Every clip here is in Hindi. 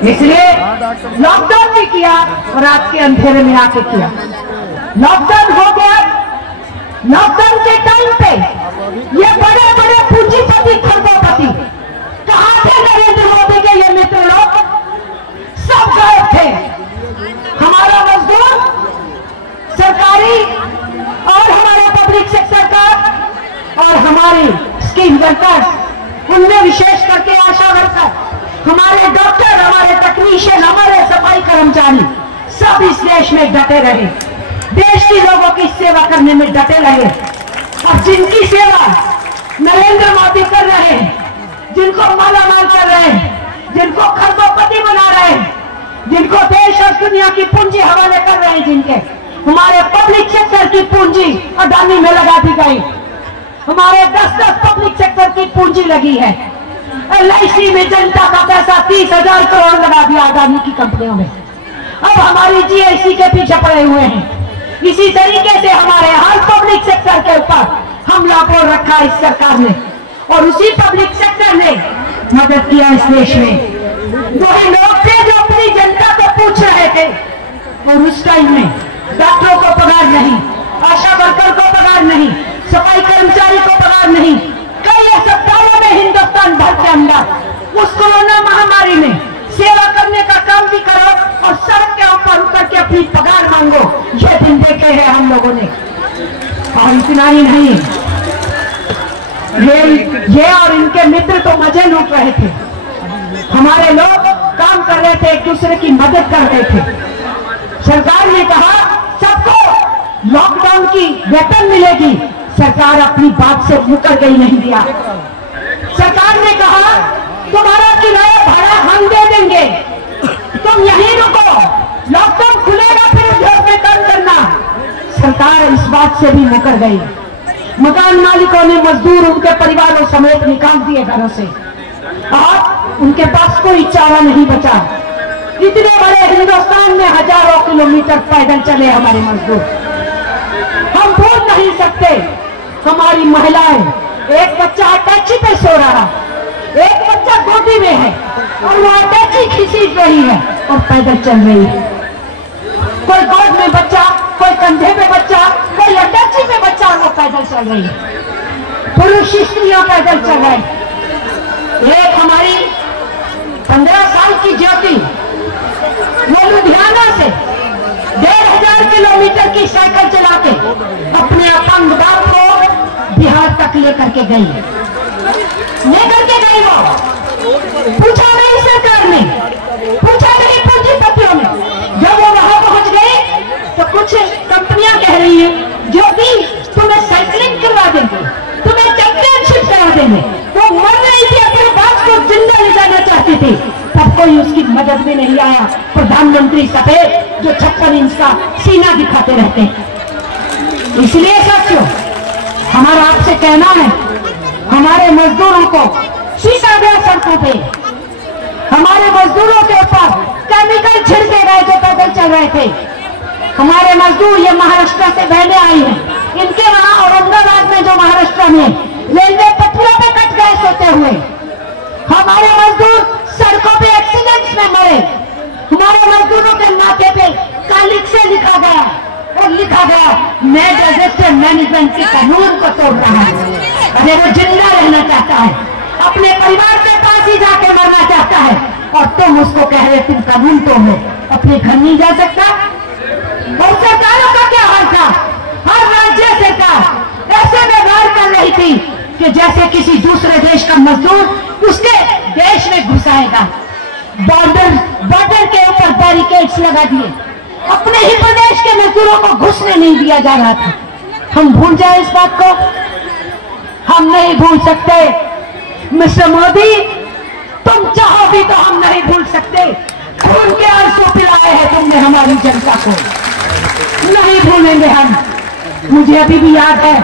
इसलिए लॉकडाउन भी किया और रात के अंधेरे में आके किया। लॉकडाउन हो गया, लॉकडाउन के टाइम पे ये बड़े बड़े पूंजीपति खरबोपति कहां थे? नरेंद्र मोदी के ये मित्र लोग सब गायब थे। हमारा मजदूर, सरकारी और हमारे पब्लिक सेक्टर का और हमारे स्कीम वर्कर्स, उनमें विशेष करके आशा वर्कर, हमारे डॉक्टर, हमारे टेक्नीशियन, हमारे सफाई कर्मचारी सब इस देश में डटे रहे, देश के लोगों की सेवा करने में डटे रहे। और जिनकी सेवा नरेंद्र मोदी कर रहे हैं, जिनको मालामाल कर रहे हैं, जिनको खरबोपति बना रहे हैं, जिनको देश और दुनिया की पूंजी हवाले कर रहे हैं, जिनके हमारे पब्लिक सेक्टर की पूंजी अडानी में लगा दी गई, हमारे 10-10 पब्लिक सेक्टर की पूंजी लगी है। LIC में जनता का पैसा 30,000 करोड़ लगा दिया अडानी की कंपनियों में। अब हमारी GIC के पीछे पड़े हुए हैं। इसी तरीके से हमारे हर पब्लिक सेक्टर के ऊपर हमला बोल रखा इस सरकार ने, और उसी पब्लिक सेक्टर ने मदद किया इस देश में। वही लोग थे जो अपनी जनता को पूछ रहे थे, और उस टाइम में डॉक्टरों को पगार नहीं, आशा वर्कर को पगार नहीं, सफाई कर्मचारी को पगार नहीं। कई अस्पतालों में हिंदुस्तान भर के अंदर उस कोरोना महामारी में सेवा करने का काम भी करो और सड़क के ऊपर उतर के अपनी पगार मांगो, ये दिन देखे हैं हम लोगों ने। और इतना ही नहीं, ये और इनके मित्र तो मजे लूट रहे थे। हमारे लोग काम कर रहे थे, एक दूसरे की मदद कर रहे थे। सरकार ने कहा सबको लॉकडाउन की वेतन मिलेगी, सरकार अपनी बात से मुकर गई, नहीं दिया। सरकार ने कहा तुम्हारा किराया भाड़ा हम दे देंगे, तुम यहीं रुको, लॉकडाउन खुलेगा फिर उद्योग में काम करना। सरकार इस बात से भी मुकर गई। मकान मालिकों ने मजदूर उनके परिवारों समेत निकाल दिए घरों से, और उनके पास कोई चारा नहीं बचा। इतने बड़े हिंदुस्तान में हजारों किलोमीटर पैदल चले हमारे मजदूर। हम भूल नहीं सकते हमारी महिलाएं, एक बच्चा अटैची पे सो रहा, एक बच्चा गोदी में है और वो अटैची खींच रही है और पैदल चल रही है। कोई गोद में बच्चा, कोई कंधे में बच्चा, कोई अटैची में बच्चा, वो पैदल चल रही है। पुरुष स्त्रियां पैदल चल रहे। एक हमारी 15 साल की ज्योति, वो लुधियाना से 1500 किलोमीटर की साइकिल चला के अपने अपंग बाप को बिहार तक लेकर के गई। वो पूछा नहीं सरकार ने, पूछा नहीं पूंजीपतियों ने। जब वो वहां पहुंच गए तो कुछ कंपनियां कह रही हैं ज्योति तुम्हें साइकिलिंग करवा देंगे, तुम्हें चैंपियनशिप करवा देंगे। वो मर रही थी, अपने बाप को जिंदा ले जाना चाहती थी, तब कोई उसकी मदद में नहीं आया। प्रधानमंत्री सफेद जो 56 इंच का सीना दिखाते रहते हैं। इसलिए साथियों, हमारा आपसे कहना है, हमारे मजदूरों को शीशा गया सड़कों पे, हमारे मजदूरों के ऊपर केमिकल छिड़के गए जो पैदल चल रहे थे। हमारे मजदूर ये महाराष्ट्र से बहने आई हैं, इनके वहां औरंगाबाद में जो महाराष्ट्र में रेलवे पटरियों पे कट गए सोते हुए। हमारे मजदूर सड़कों पे एक्सीडेंट्स में मरे। हमारे मजदूरों के माथे पे कालिक से लिखा गया और लिखा गया मैं डिजास्टर मैनेजमेंट के कानून को तोड़ रहा हूं। अरे वो जिंदा रहना चाहता है, अपने परिवार के पास ही जाके मरना चाहता है, और तुम उसको कह रहे तुम कानून तोड़ो, अपने घर नहीं जा सकता। और सरकारों का क्या हाल था? हर राज्य सरकार ऐसे व्यवहार कर रही थी कि जैसे किसी दूसरे देश का मजदूर उसके देश में घुसाएगा। बॉर्डर के ऊपर बैरिकेड्स लगा दिए, अपने ही प्रदेश के मजदूरों को घुसने नहीं दिया जा रहा था। हम भूल जाए इस बात को? हम नहीं भूल सकते। मिस्टर मोदी, तुम चाहो भी तो हम नहीं भूल सकते। खून के आंसू पिलाए हैं तुमने हमारी जनता को, नहीं भूलेंगे हम। मुझे अभी भी याद है,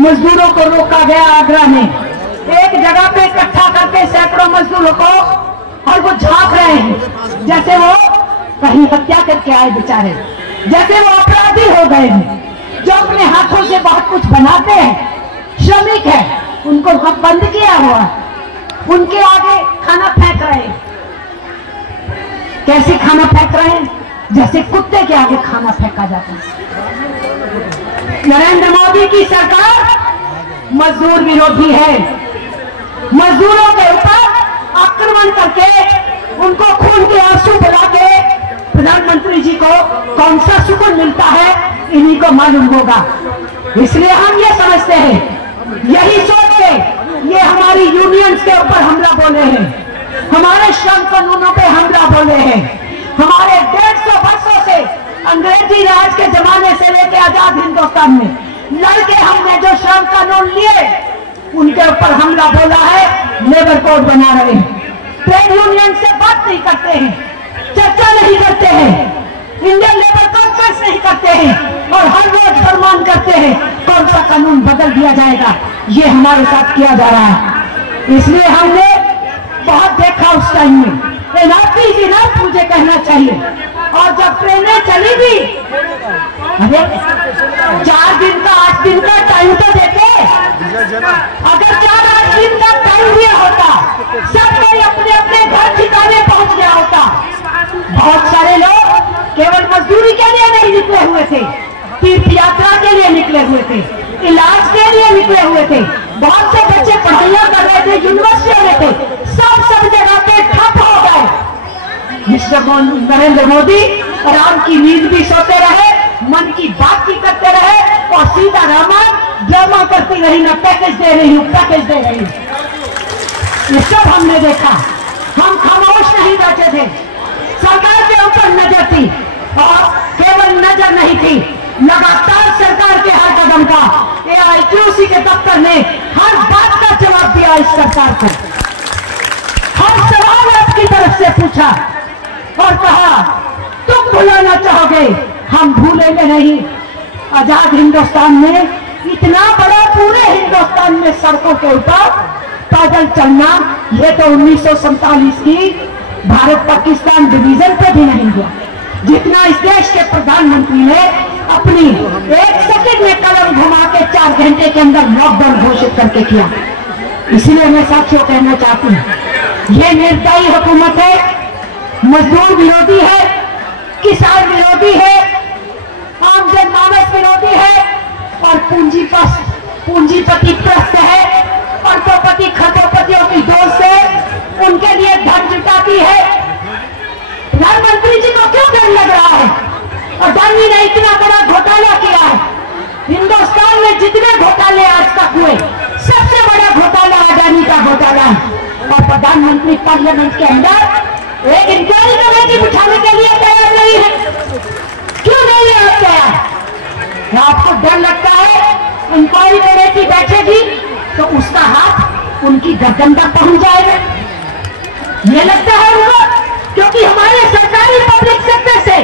मजदूरों को रोका गया आगरा में, एक जगह पे इकट्ठा करके सैकड़ों मजदूरों को, और वो झांक रहे हैं जैसे वो कहीं हत्या करके आए बेचारे, जैसे वो अपराधी हो गए हैं, जो अपने हाथों से बहुत कुछ बनाते हैं, श्रमिक है, उनको बंद किया हुआ, उनके आगे खाना फेंक रहे हैं। कैसे खाना फेंक रहे हैं, जैसे कुत्ते के आगे खाना फेंका जाता है। नरेंद्र मोदी की सरकार मजदूर विरोधी है। मजदूरों के ऊपर आक्रमण करके उनको खून के आंसू बहा के प्रधानमंत्री जी को कौन सा सुकून मिलता है, इन्हीं को मालूम होगा। इसलिए हम ये समझते हैं, यही सोच के ये हमारी यूनियंस के ऊपर हमला बोले हैं, हमारे श्रम कानूनों पे हमला बोले हैं, हमारे 150 वर्षों से अंग्रेजी राज के जमाने से लेकर आजाद हिंदुस्तान में लड़के हमने जो श्रम कानून लिए उनके ऊपर हमला बोला है, लेबर कोड बना रहे हैं, ट्रेड यूनियन से बात नहीं करते हैं, चर्चा नहीं करते हैं, इंडियन लेबर कॉन्फ्रेंस नहीं करते हैं और हर रोज फरमान करते हैं कौन सा कानून बदल दिया जाएगा। ये हमारे साथ किया जा रहा है। इसलिए हमने बहुत देखा उस टाइम में, मुझे कहना चाहिए। और जब ट्रेनें चली भी, अरे 4 दिन का 8 दिन का टाइम तो देते, अगर 4-8 दिन का टाइम दिया होता, सब कोई अपने अपने घर ठिकाने पहुंच गया होता। बहुत सारे लोग केवल मजदूरी के लिए नहीं निकले हुए थे, तीर्थ यात्रा के लिए निकले हुए थे, इलाज के लिए निकले हुए थे, बहुत से बच्चे पढ़ाइयां कर रहे थे, यूनिवर्सिटी में थे, सब जगह पे ठप हो गए। मिस्टर नरेंद्र मोदी आराम की नींद भी सोते रहे, मन की बात भी करते रहे और सीतारामन ड्रामा करती रही, ना पैकेज दे रही हूँ, पैकेज दे रही हूँ। ये सब हमने देखा। हम खामोश नहीं बैठे थे, सरकार के ऊपर नजर थी और केवल नजर नहीं थी, लगातार सरकार के हर कदम का AIQC के दफ्तर ने हर बात का जवाब दिया इस सरकार को। हर सवाल आपकी तरफ से पूछा और कहा तुम भुलाना चाहोगे, हम भूलेंगे नहीं। आजाद हिंदुस्तान में इतना बड़ा पूरे हिंदुस्तान में सड़कों के ऊपर पैदल चलना, ये तो 1947 की भारत पाकिस्तान डिवीजन पे भी नहीं हुआ, जितना इस देश के प्रधानमंत्री ने अपनी 1 सेकंड में कलम घुमा के 4 घंटे के अंदर लॉकडाउन घोषित करके किया। इसलिए मैं साथियों कहना चाहती हूँ, ये निर्दयी हुकूमत है, मजदूर विरोधी है, किसान विरोधी है, आम जनमानस विरोधी है और पूंजीपति प्रस्त है, अरबोपति खरबोपतियों की दोस्त है, उनके लिए धन जुटाती है। प्रधानमंत्री जी को क्यों डर लग रहा है? अदानी ने इतना बड़ा घोटाला किया है, हिंदुस्तान में जितने घोटाले आज तक हुए सबसे बड़ा घोटाला अदानी का घोटाला है और प्रधानमंत्री पार्लियामेंट के अंदर एक इंक्वायरी कमेटी बिठाने के लिए तैयार नहीं है। क्यों नहीं है आप तैयार? आपको डर लगता है इंक्वायरी कमेटी बैठेगी तो उसका हाथ उनकी गर्दन तक पहुंच जाएगा, ये लगता है उनको, क्योंकि हमारे सरकारी पब्लिक सेक्टर से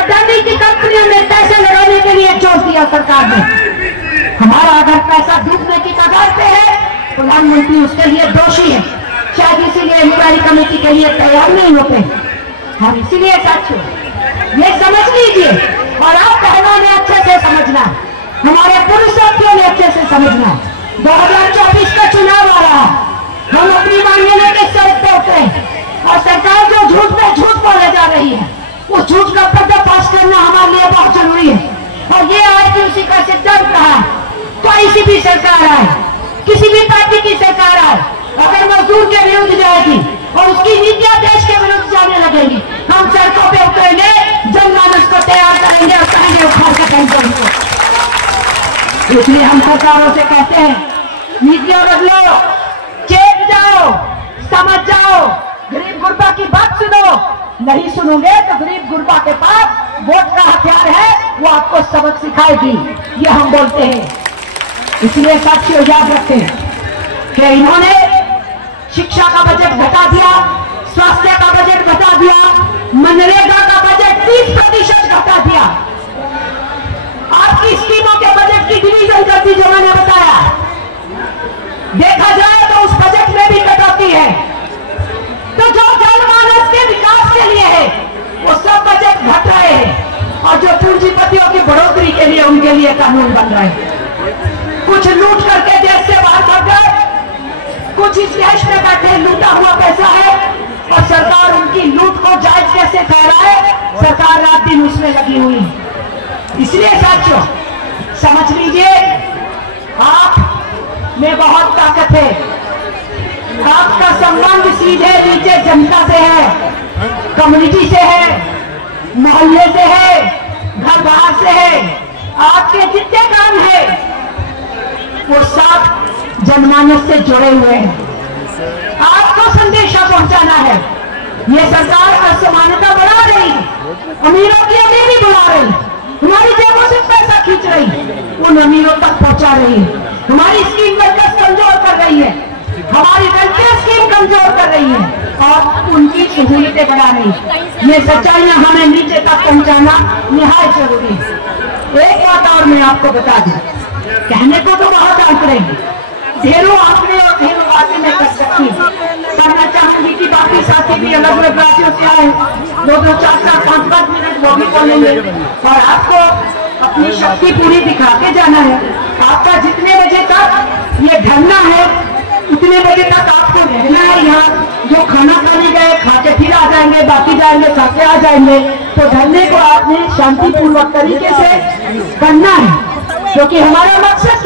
अडानी की कंपनियों ने पैसे लगाने के लिए जोर दिया सरकार ने। हमारा अगर पैसा डूबने की कगार पे है, प्रधानमंत्री उसके लिए दोषी है, शायद इसीलिए इंक्वायरी कमेटी के लिए तैयार नहीं होते। हम इसीलिए साथियों ये समझ लीजिए और आप बहनों ने अच्छे से समझना, हमारे पुरुष साथियों ने अच्छे से समझना, 2024 का चुनाव आ रहा, हम अपनी मांगे लेकर सड़क पे उतरे और सरकार जो झूठ पे झूठ बोले जा रही है, उस झूठ का पर्दाफाश करना हमारे लिए बहुत जरूरी है। और ये IQC का सिद्धांत रहा है, कोई भी सरकार आए, किसी भी पार्टी की सरकार आए, अगर मजदूर के विरुद्ध जाएगी और उसकी नीतियां देश के विरुद्ध जाने लगेगी, हम सड़कों पे उतरेंगे, जनमानस को तैयार करेंगे और कहेंगे उखाड़ के कहीं करेंगे। इसलिए हम सरकारों से कहते हैं, नीतियां बदलो, चेत जाओ, समझ जाओ, गरीब गुरबा की बात सुनो। नहीं सुनोगे तो गरीब गुरबा के पास वोट का हथियार है, वो आपको सबक सिखाएगी, ये हम बोलते हैं। इसलिए साथियों याद रखें कि इन्होंने शिक्षा का बजट घटा दिया, स्वास्थ्य का बजट घटा दिया, मनरेगा का बजट 30% घटा दिया, आपकी स्कीमों के बजट की डिवीजन कर दी जो मैंने बताया। देखा जाए तो उस बजट में भी कटौती है, तो जो जनमानस के विकास के लिए है वो सब बजट घट रहे हैं और जो पूंजीपतियों की बढ़ोतरी के लिए उनके लिए कानून बन रहे हैं। कुछ लूट करके देश से बाहर भाग गए, कुछ इस देश में बैठे लूटा हुआ पैसा है, और सरकार उनकी लूट को जायज कैसे ठहराए, सरकार रात दिन उसमें लगी हुई है। इसलिए साथियों समझ लीजिए, आप में बहुत ताकत है, आपका संबंध सीधे नीचे जनता से है, कम्युनिटी से है, मोहल्ले से है, घर बाहर से है। आपके जितने काम है वो सब जनमानस से जुड़े हुए हैं। आपको संदेशा पहुंचाना है। ये सरकार असमानता बढ़ा रही, अमीरों की अमीरी बढ़ा रही, हमारी जेबों से पैसा खींच रही, उन अमीरों तक पहुंचा रही, हमारी स्कीम वर्कर्स कमजोर कर रही है, हमारी वेलफेयर स्कीम कमजोर कर रही है और उनकी सहूलियतें बढ़ा रही। ये सच्चाइयां हमें नीचे तक पहुंचाना निहायत जरूरी है। एक बात और मैं आपको बता दूं, कहने को तो बहुत आंकड़े हैं, ढेरों आंकड़े और ढेरों बातें मैं कर सकती हूँ, करना चाहूंगी कि बाकी साथी भी अलग अलग राज्यों से आए, 2-2, 4-4, 5-5 मिनट वो भी बोलेंगे और आपको अपनी शक्ति पूरी दिखा के जाना है। आपका जितने बजे तक ये धरना है उतने बजे तक आपको रहना है यहाँ। जो खाना खाने गए खा के फिर आ जाएंगे, बाकी जाएंगे खा के आ जाएंगे। तो धरने को आपने शांतिपूर्वक तरीके से करना है, क्योंकि हमारा मकसद